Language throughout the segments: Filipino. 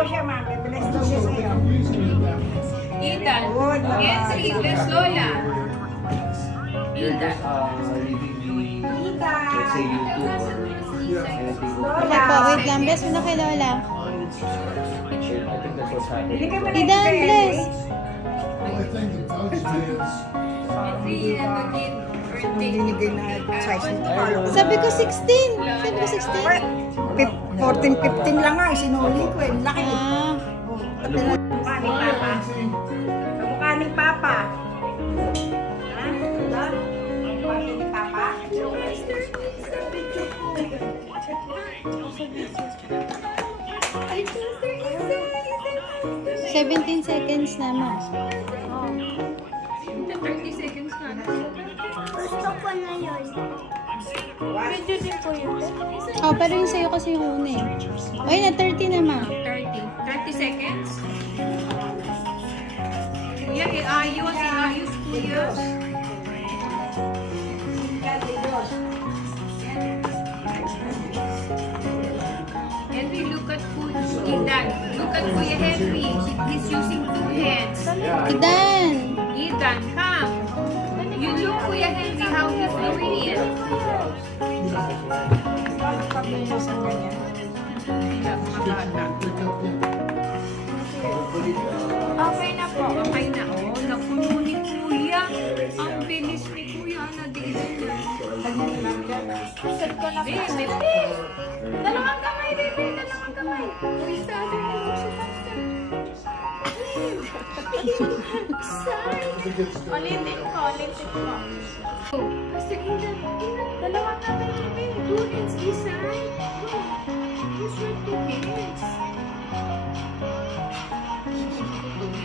daw siya, ma'am. Bless daw siya sa'yo. Ethan. Henry, bless Lola. Ethan. Let's say YouTuber. Opo, wait lang. Bless mo na kay Lola. I think that's what's happening. Idan, bless. I think the Bugs is Henry, nag-give birthday. Binigay na size nito. Sabi ko 16. Sabi ko 16. 14, 15 lang nga. Sinuli ko eh. Laki. Ah. Kamukha ni Papa. Kamukha ni Papa. Ha? Kamukha ni Papa. 17 seconds na, ma. 30 seconds na. Gusto ko na yun. Video din po yun. Oh, pero yung sa'yo kasi yung una eh. Oy, na 30 na, ma. 30 seconds. Kuya, ayos, ayos, kuya. Henry, look at Idan. Look at Kuya Henry. He's using 2 hands. Idan. Idan, come. You look Kuya Henry how he's doing it. Okay na po. Okay na, oh. Nakuno ni Kuya. Ang bilis ni Kuya. Set ko na po. Baby, dalawang kamay, baby. Dalawang kamay. Uy, sa other hand, also faster. Ulitin ko, ulitin ko. Basta Idan, Dalawang kamay, baby. 2 hands this side. Go. Use your 2 hands.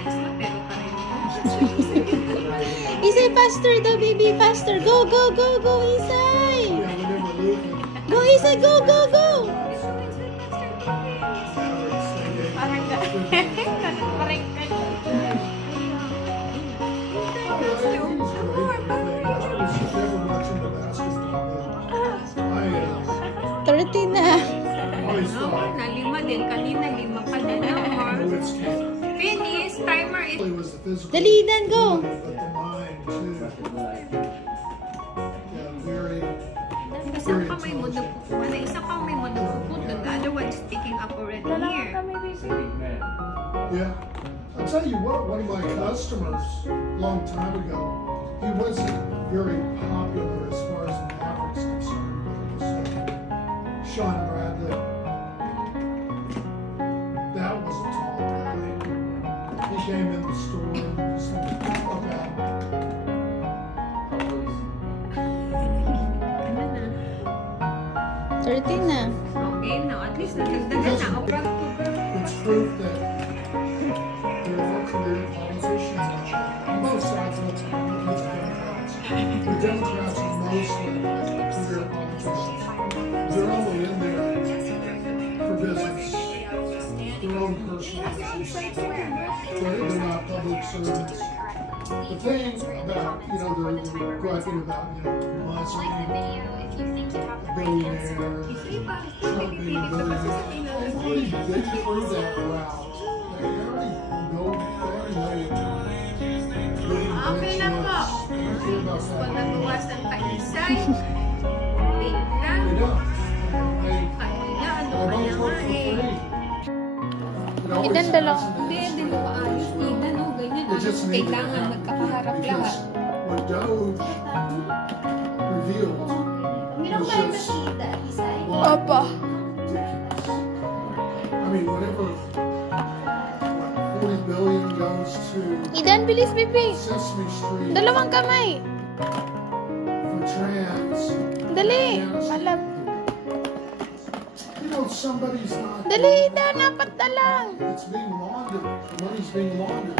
Pero pa rin. Isay, faster daw, baby. Faster. Go, go, go, go, Isay. Go, Isay. Go, go, go. Parang parang 30 na. Okay na, 5 din. Kanina, 5 pa din. Finish. Timer is... Dali, Idan, go. Isang kamay mo nagpupuan. Isang kamay mo nagpuputol. The other one is sticking up already dalawang here. kamay, baby. Yeah. I'll tell you what, one of my customers, a long time ago, he wasn't very popular as far as Maverick's concerned. But it was Sean Bradley. That was a tall guy. He came in the store and just looked at him. 13 na. Okay, now at least nadagdagan na. Okay. It's proof that there are career politicians on both sides of the Democrats. The Democrats are mostly career politicians. They're only in there for business, their own personal business. They're not public servants. The thing about, they're griping about, Musk being a billionaire, Trump being a billionaire. They've already been through that route. They already know what Okay na po. Pag nagawas ng taisay, wait lang. Kanina, ano ka na nga eh. Idan, dalawa. Hindi, hindi mo maayos. Idan, no? Ganyan. Kailangan magkakaharap lahat. What Doge revealed was just Opo. ridiculous. I mean, whatever 40 billion goes to Idan, bilis, baby. Sesame Street Dalawang kamay. for trans. Dali. Alam. Somebody's not. Dali, Idan. Apat na lang. It's being laundered. The money's being laundered.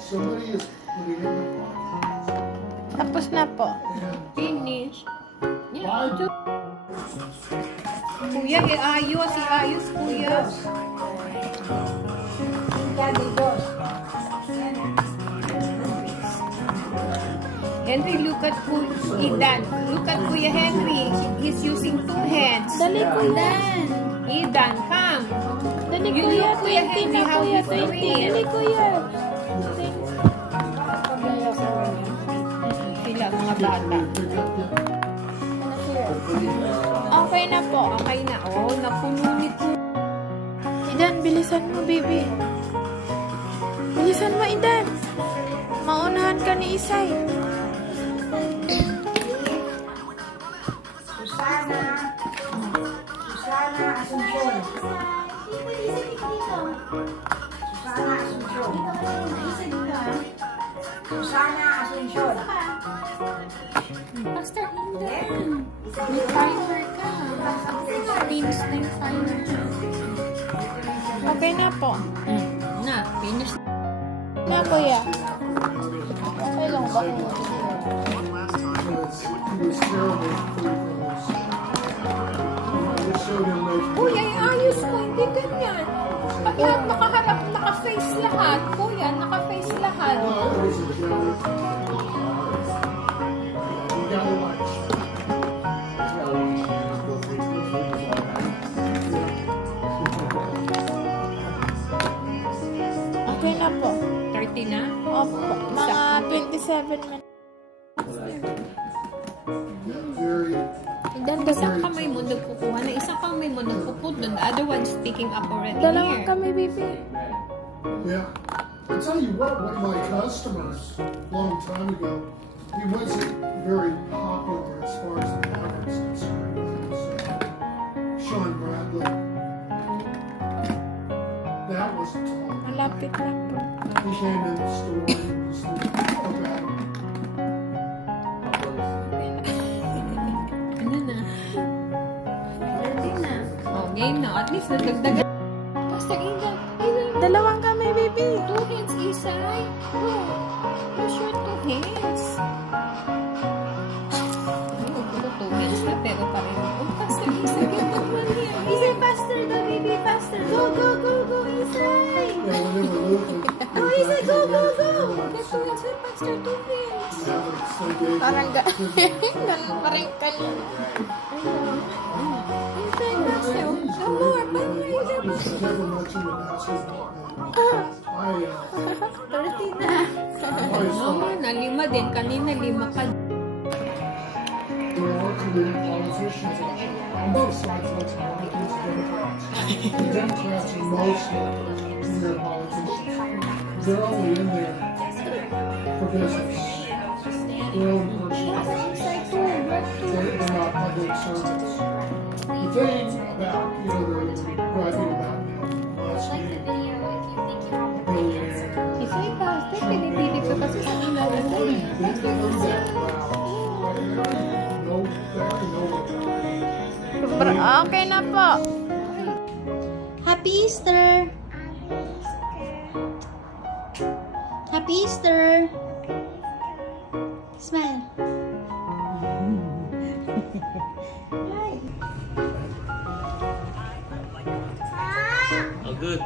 Somebody is putting it in the pocket. Tapos na po. Finish. Why do Kuya, iayos, kuya. Henry, look at Idan. Look at Kuya Henry. He's using 2 hands. Dali, Idan. Idan, come. Dali You kuya, look, Kuya 20 Henry, na how kuya, he's 20. doing. Dali kuya. Sila, mga bata. Okay na po. Okay na, oh, napununit mo. Idan, bilisan mo, baby. Bilisan mo, Idan. Maunahan ka ni Isay. Susana Asuncion. Susana Asuncion. Pastor Hindan. May timer ka. Finish na yung timer. Okay na po. Na, finish. Na, kuya. Okay lang ba? He was terrible for I showed him those. Kuya, ayos mo, hindi ganyan. Pag lahat nakaharap, naka-face lahat. Kuya, naka-face lahat. It was a joke. You gotta watch. Okay na po. 30 na? Opo. Mga 27 minutes. Very. Idan, Isang kamay mo nagkukuha na, isang kamay mo nagpuput doon. The other one's picking up already Dalawang here. kami, baby. Yeah. I tell you what, one of my customers, a long time ago, he wasn't very popular as far as the cover's concerned. Sean Bradley. That was tall. Malapit lang po. He came in the store and was about Ano na? 30 na. Oh, game na. At least nadagdagan. Pastor Inga, Dalawang kami, baby. 2 hands, Isay. No. Use your 2 hands. Ayun, puro 2 hands na, pero pareho. Oh, Pastor Isay, ganun man yan. Isay, faster daw, baby. Faster. Go, go, go, go, Isay. yeah, whenever Luke Go, Isay. Go, go, go. The 2 hands, with Pastor 2 hands. Parang ganun pa rin kanina. Isay, Pastor. Come more, He was never much into basketball. I 30 na. always No, thought na 5 din. Kanina 5 pa. there are career politicians on both sides of the Republicans and Democrats. The Democrats are mostly career politicians. They're only in there for business. Their own personal business. They're not public servants. The thing about, they're griping about last week, billionaire. Isay, Pastor. Pinipilit ko kasi sa nilalagay. Okay na po. Happy Easter. Happy Easter. Smile. Oh, good.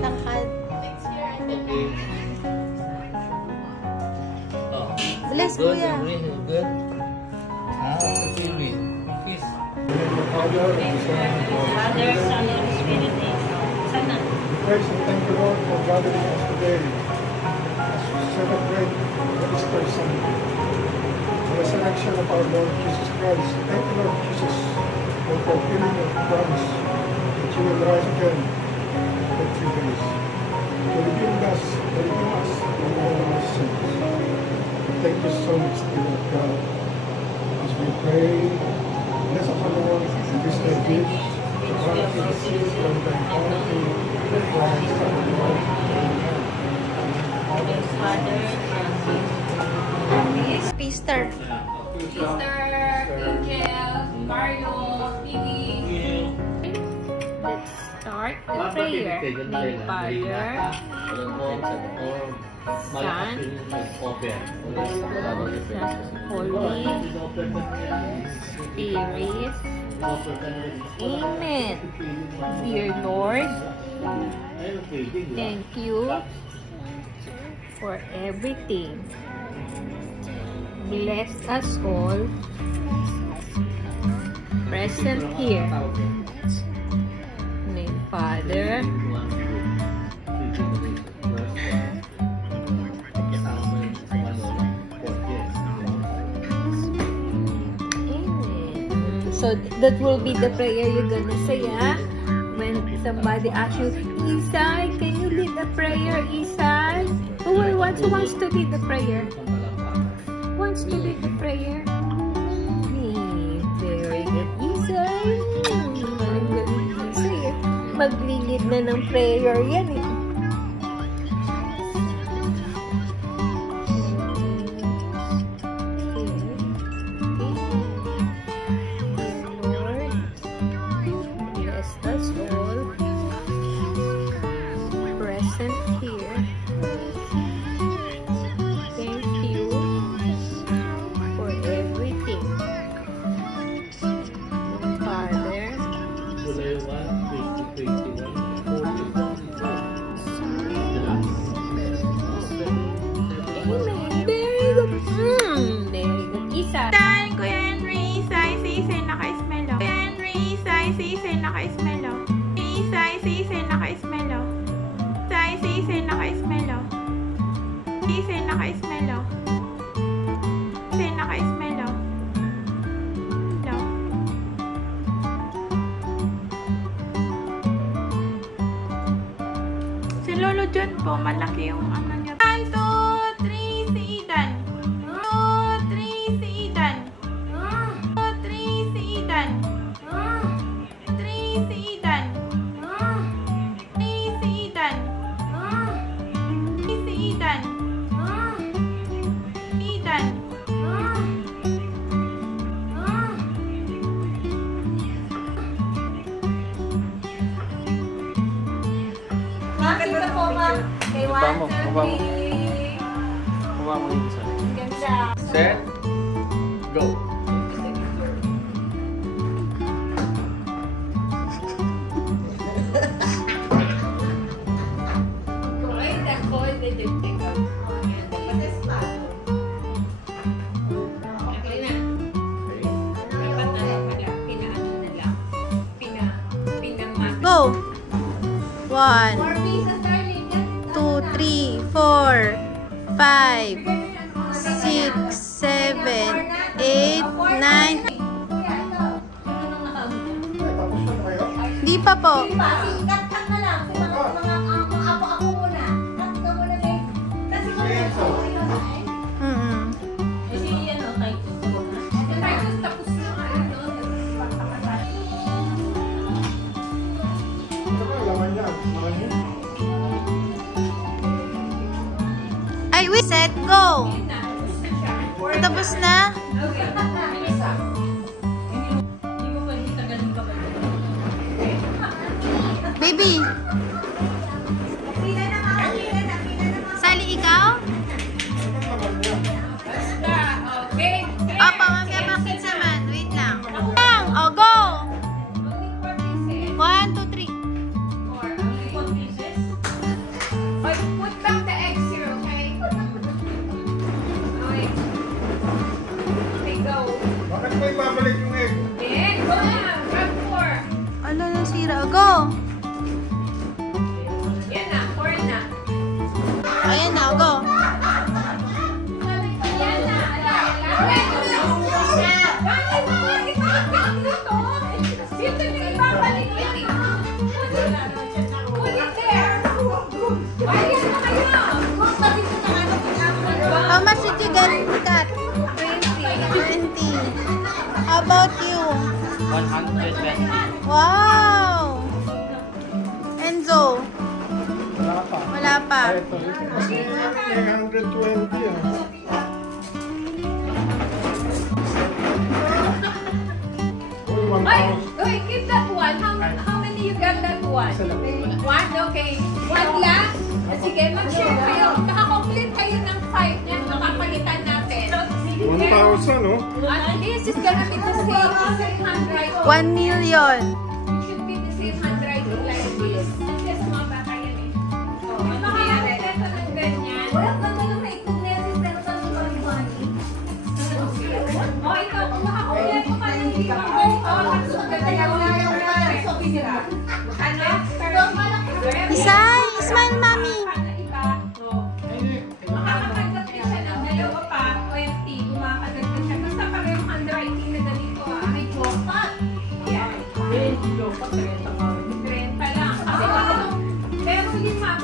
Tangkad. Oh. Bless, Good, kuya. Henry. Good. Now, the feeling. Peace. Praise and thank the Lord for gathering us today as we celebrate the Easter Sunday, the resurrection of our Lord Jesus Christ. Thank you, Lord Jesus, for fulfilling your promise that you will rise again in 3 days to redeem us from all our sins. Thank you so much, dear God, as we pray. Bless upon the Lord this day gift. Easter. Sister, Angel, Carlo, Phoebe. Let's start the prayer. Name Father, Son, Holy Spirit. Amen. Dear Lord, thank you for everything. Bless us all Present here. Name Father. So that will be the prayer you're gonna say, huh? When somebody asks you, Isai, can you lead the prayer, Isai? Who wants to lead the prayer? Wants to lead the prayer? Very good, Isai. Galing Isai. Maglilid na ng prayer yan eh. Si Lolo John po, malaki yung ano niya. 1, 2, 3, si Idan. 2, 3, si Idan. 2, 3, si Idan. 3, si Idan. 3, si Idan. 3, si Idan. Idan. Makita po, ma'am. Okay, 1, 2, 3. Kuha mo yung isa. Ganda. Set. Go. Go! 1, 2, 3, 4, 5, 6, 7, 8, 9. Di pa po. Cut na lang. Mga apo-apo muna. Cut ka muna, babe. Kasi Kasi yan o, Titus. Titus, tapos na nga. Ay, wait. Set, go! Tapos na? Baby! Sally, ikaw? Opo, mamaya makit naman. Wait lang. Oh, go! 1, 2, 3. Put back the eggs here, okay? Okay. Okay, go. Bakit mo ibabalik yung egg? Okay, go na. Grab 4. Ano nang sira? Go! Yan na, 4 na. Ayan na, go! Yan na, bakit mo ito? Dito niyo ibabalik yan eh. Put it there. Ayos na kayo. How much did you get cut? 20. How about you? 120. Wow! Enzo? Wala pa. Wala pa. Ito. Kasi 320 ah. Wait, keep that one. How many you got that one? One? Okay. One last? Sige, mag-share kayo. Nakakomplete kayo ng 5 yan. Makapalitan natin. 1,000, no? And this is gonna be the same handwriting. 1 million. It should be the same handwriting like this. Yes, mga bata yan eh. Oh, makakapit ito ng ganyan. Oh, ikaw, kung makakulit mo ka ng ibang Isay, smile, mami. Makakagdag din siya ng dalawa pa, 20, kumakagdag siya. Basta parehong handwriting na ganito Ay, jopat. Yan. 30 lang. Pero yung 50.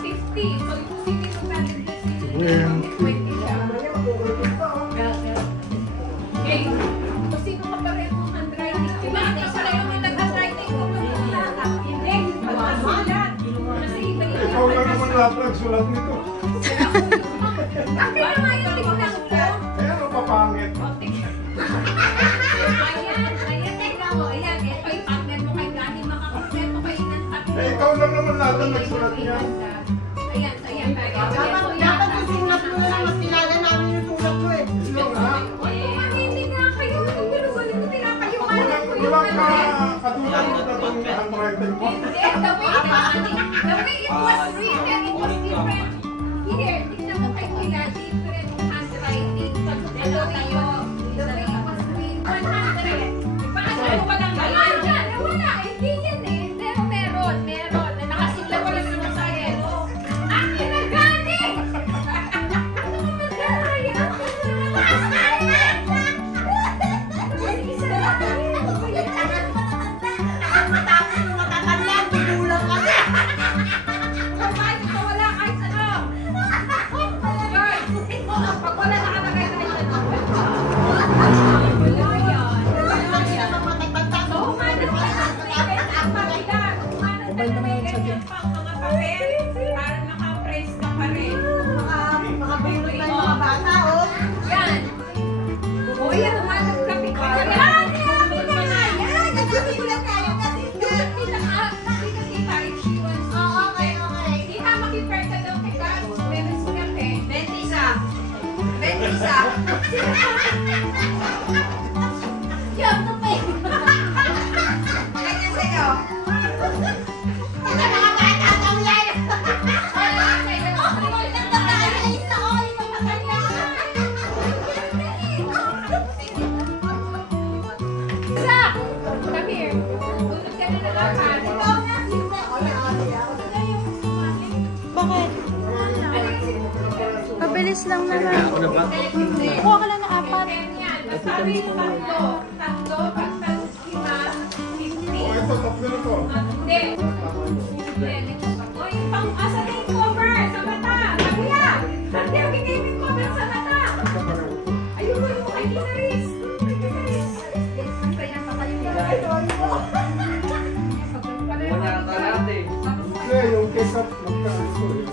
So, ipusitin mo natin kasi 20 siya. Okay. So, sino ka parehong handwriting? Hindi sa kayo may nag-handwriting ko. Hindi. Magkasulat. Kasi iba-iba. Ikaw lang naman lahat nagsulat nito. Bakit naman yung tignan ko? Ayan, ang papangit. Ayan, tignan mo. Ayan, ito yung partner mo kay Gani. Makakampleto kayo ng tatlo. Eh, ikaw lang naman lahat ang nagsulat niyan. Ayan. Dapat isulat mo lang mas kilala namin yung sulat ko eh. Hindi nga kayo. Gulo-gulo mo pinapayumanan ko yung Walang katulad mo na itong handwriting mo. Hindi, the way it was written, it was different. Here, tignan mo kay Kuya, different handwriting. The way it was written, 100. Paano mo ba lang gano'n dyan? Wala, hindi yan eh. Pero meron. Nakasila ko lang naman sa akin. Akin na gani! Ano mo magkakaya? Sige, sarap. Matapos yung matatanda, bigulang ka na. Kahit ito wala, kahit ano. George, pag wala nakalagay na ito. Wala yan. So, umano ka na. Ang mabilang. Umano ka na may ganyan pang mga papel. Para naka-press ka pa rin. Makabulot na yung mga bata, oh. Yan. O yan, umanap ka. Yan! Yan! Nagkakasulat tayo kasi Come here. Tulog ka na nalaman. Bakit? Pabilis lang naman. Kuha ka lang ng 4. Sabi yung tatlo, pagtas 5, 50. Oh, ito, tatlo na to. Hindi. O, yung pang-asa na yung cover sa mata. Kuya, hindi ako bigay yung cover sa mata. Ayun mo yung kay Kinaris. Hindi, yung kesap, magkaano eh.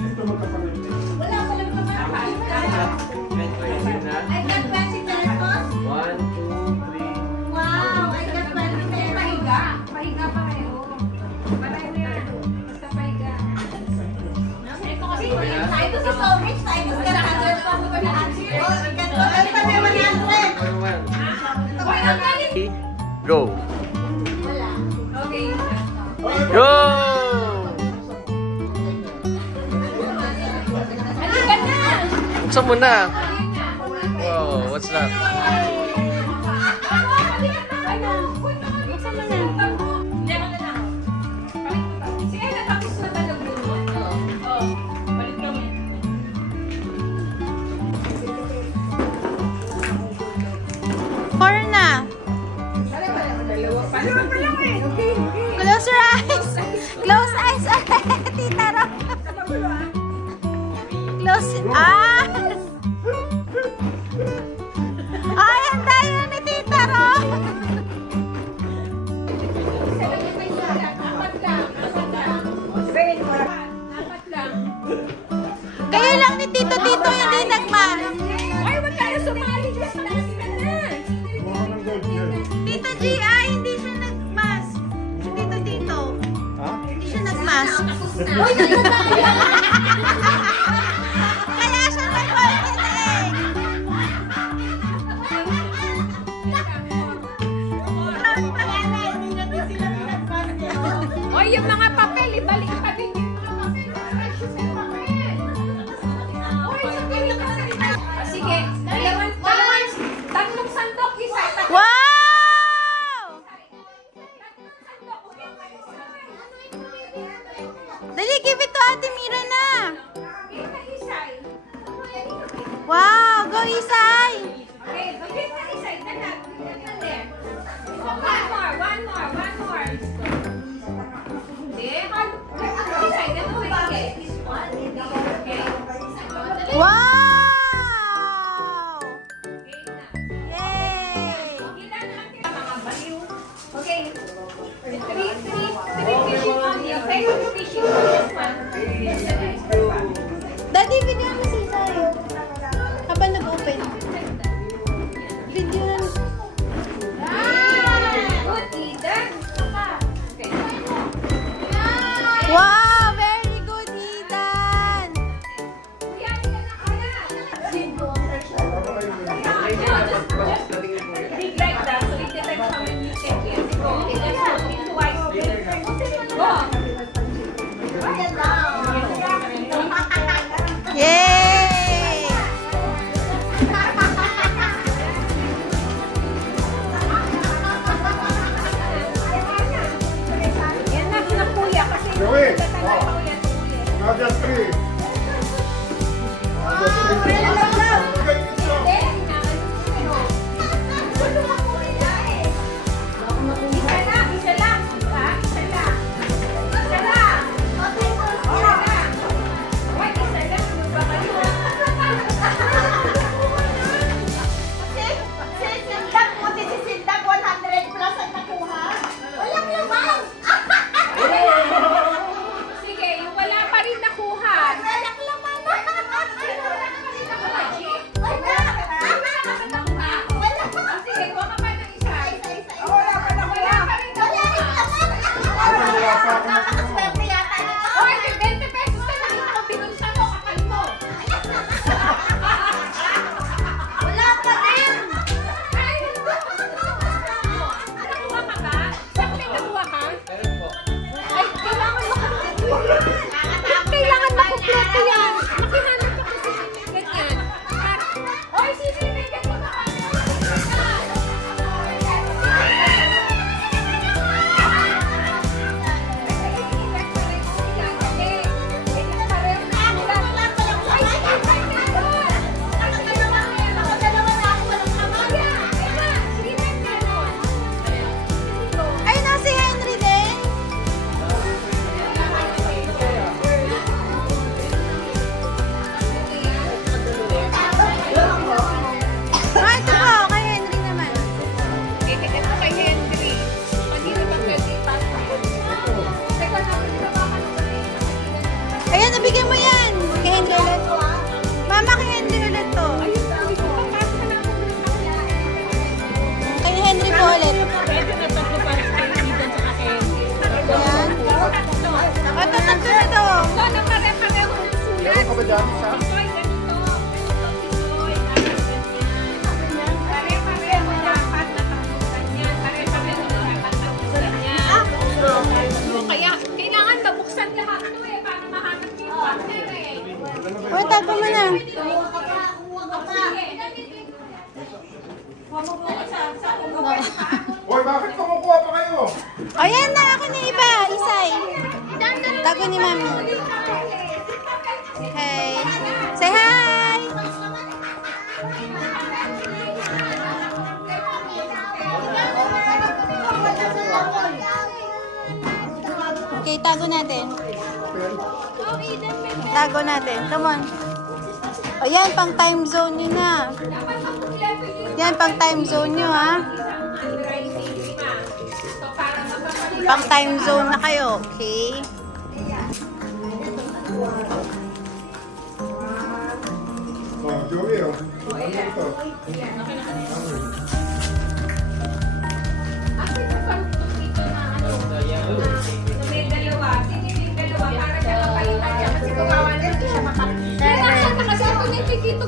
Ito magkapalit. wala ko lang kapapal. I got 20 pesos. 1, 2, 3. Wow, I got 20 pesos. Pahiga pareho. Pareho yan. Basta pahiga. Ito kasi Ito si Somich, tayo mas ka-100 pa mo ba na answer? Oh, I got 100. Hoy, ang galing! Go! Wala. Okay. Go! Halika na! Buksan mo na. Ayun na. Wow, what's that? Buksan mo na. Hindi ako na lang. Sige, natapos na talaga yun. Oo. Balik lang yan. Four na. Dalawa pa lang eh. Okay. Close your eyes. Close eyes. Tita Ro. Close. Ay, ang tayo ni Tita Ro. Kayo lang ni Tito hindi nagmas. Ay, wag tayo sumali dyan. Taas ka na. Mga ng gold yan. Tito G.I. hindi siya nagmas. Tito. Ha? Hindi siya nagmas. Uy, nagtataya! Kaya siya nag-golden egg. Oy, yung mga papel, ibalik pa din yung mga papel. Precious yung papel. Oy, sabihin ka sa rin. Sige, tatlong sandok, isa. Wow! Tatlong sandok, okay. go, Isay! Okay, okay, Isay. Dala. One more. Hindi. Isay, dala mo ibigay. Okay. Wow! Okay na. Yay! Okay na natin. Mga baliw. Okay. Three fishing on you. Okay, fishing on this one. Daddy, video mo si Isay. Habang nag-open. Video na. Good, Eden. Okay. Wow! Very good, Ethan! Kuya, hindi ka just dig like that so it detects how many you can get. Go. Just put it twice. Go. Yay! Yan na, kuya. Kasi Joey, tatanggal pa kuya. now just 3. Now just 3. Isa lang. Ha? Isa lang. Isa lang. Wait, isa lang. Sige, yung wala pa rin nakuha. Sige, kuha ka pa ng isa. Wala pa rin nakuha. Oy, 20 pesos na lang ako binunsa mo, kapal mo. Ay, nakuha ka ba? Bakit may nakuha ka? Ay, kailangan makumpleto yan. Makihanap ako sa sinigat yan. Oy, sinigat mo na kami. Ay, na si Henry din! Ah, ito po, kay Henry naman. Ito kay Henry. Pati na bang pwede ipasa? Teka na, hindi na ba Ayan, nabigyan mo yan! Kay Henry ulit. Mama, kay Henry ulit to. ayun, sabi ko, papasa na ako. Kay Henry po ulit. Pwede na tatlo para sa kaibigan sa akin. Ayan. O, ito, tatlo na to. Ito na pare-pareho ng sulat. Meron ka ba dyan isa? Ito'y ganito. Ito'y ganyan. Pare-pareho dapat natapusan yan. Pare-pareho dapat natapusan yan. O kaya, kailangan mabuksan lahat ito eh, para mahanap yung partner eh. O, tapo mo na. Hoy, bakit kumukuha pa kayo? O, yan na. Ako na iba. Isay. Tago ni Mami. Okay. Say hi! Okay, tago natin. Tago natin. Come on. O, yan. Pang time zone nyo na. Yan, pang time zone nyo, ha? Pang time zone na kayo. Okay? Oh, Joey, oh. Ano ito? May dalawa. Yung dalawa para siya mapalitan siya kasi kawawa na hindi siya makakita. Kaya kasi ako yung pikito